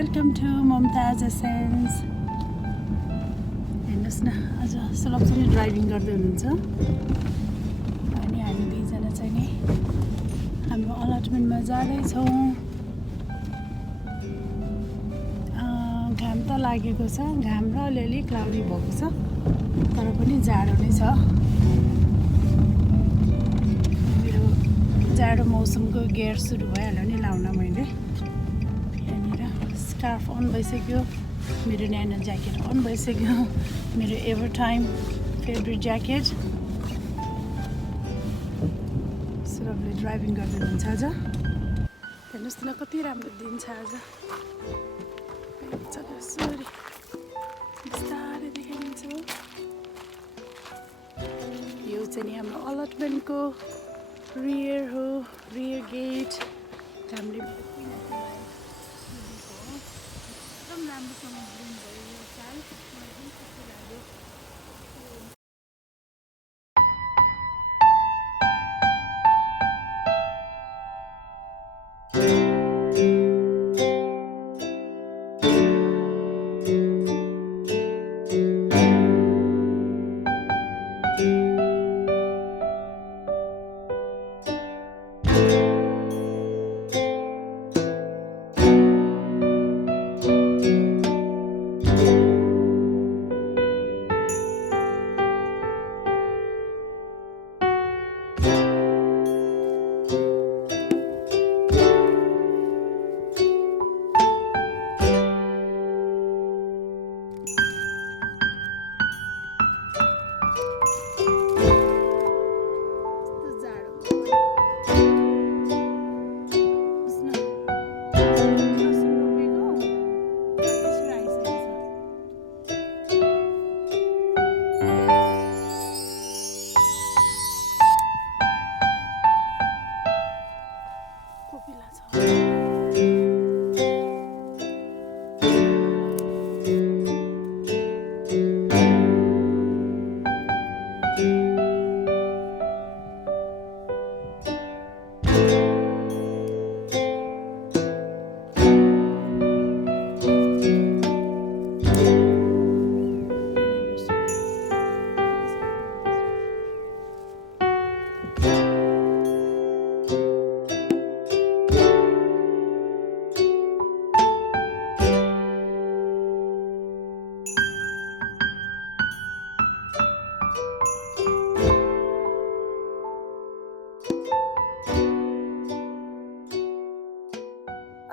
Welcome to Mamata's Essence. हेर्नुहोस् न आज सुलभ पनि ड्राइभिङ गर्दै हुनुहुन्छ अनि हामी दुईजना चाहिँ नि हाम्रो अलटमेन्टमा जाँदैछौँ। घाम त लागेको छ, घाम र अलिअलि क्लाउडी भएको छ, तर पनि जाडो नै छ। मेरो जाडो मौसमको गियर सुरु भइहाल्यो नि लाउन मैले। स्कार्फ अन भइसक्यो, मेरो न्यानो ज्याकेट अन भइसक्यो, मेरो एभर टाइम फेभरेट ज्याकेट। सुलभले ड्राइभिङ गर्दै हुनुहुन्छ आज। हेर्नुहोस् न कति राम्रो दिन छ आज। सरी बिस्तारै देखाइदिन्छु। यो चाहिँ नि हाम्रो अलटमेन्टको रियर हो, रियर गेट। हामीले एकदम राम्रोसँग ब्लिङ भयो यो साल, मलाई पनि खुसी लाग्यो।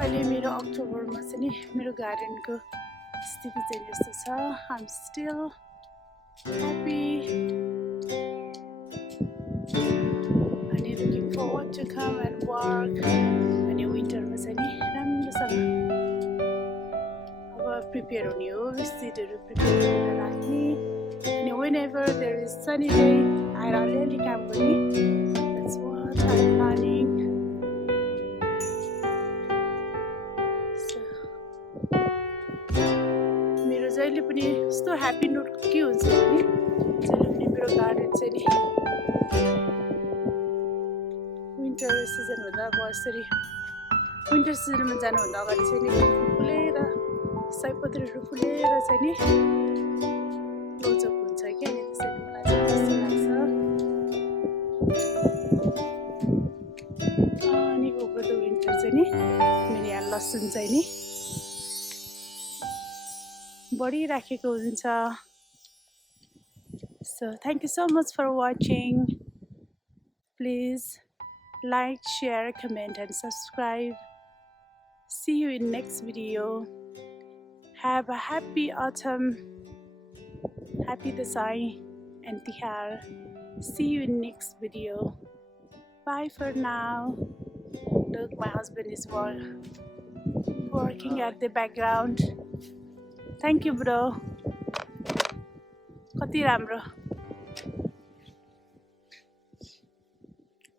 अहिले मेरो अक्टोबरमा चाहिँ नि मेरो गार्डनको स्थिति चाहिँ यस्तो छ। आइ एम स्टिल ह्याप्पी अनि looking forward to come and work. अनि विन्टरमा चाहिँ नि राम्रोसँग अब प्रिपेयर हुने हो, सिडहरू प्रिपेयर गरेर राख्ने। अनि whenever there is sunny day आएर अलिअलि काम गर्ने। That's what I am planning. जहिले पनि यस्तो ह्याप्पी नोट के हुन्छ भने जहिले पनि मेरो गार्डन चाहिँ नि विन्टर सिजन हुँदा अब यसरी विन्टर सिजनमा जानुभन्दा अगाडि चाहिँ नि फुलेर सयपत्रीहरू फुलेर चाहिँ नि रोचक हुन्छ क्या। अनि त्यसरी मलाई चाहिँ खुसी लाग्छ। अनि ओभर द विन्टर चाहिँ नि मेरो यहाँ लसुन चाहिँ नि बढिराखेको हुन्छ। So thank you so much for watching. Please like, share, comment and subscribe. See you in next video. Have a happy autumn, happy Dashain and Tihar. See you in next video. Bye for now. Look, my husband is working at the background. Thank you, bro. कति राम्रो.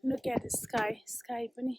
Look at the sky. Sky पनि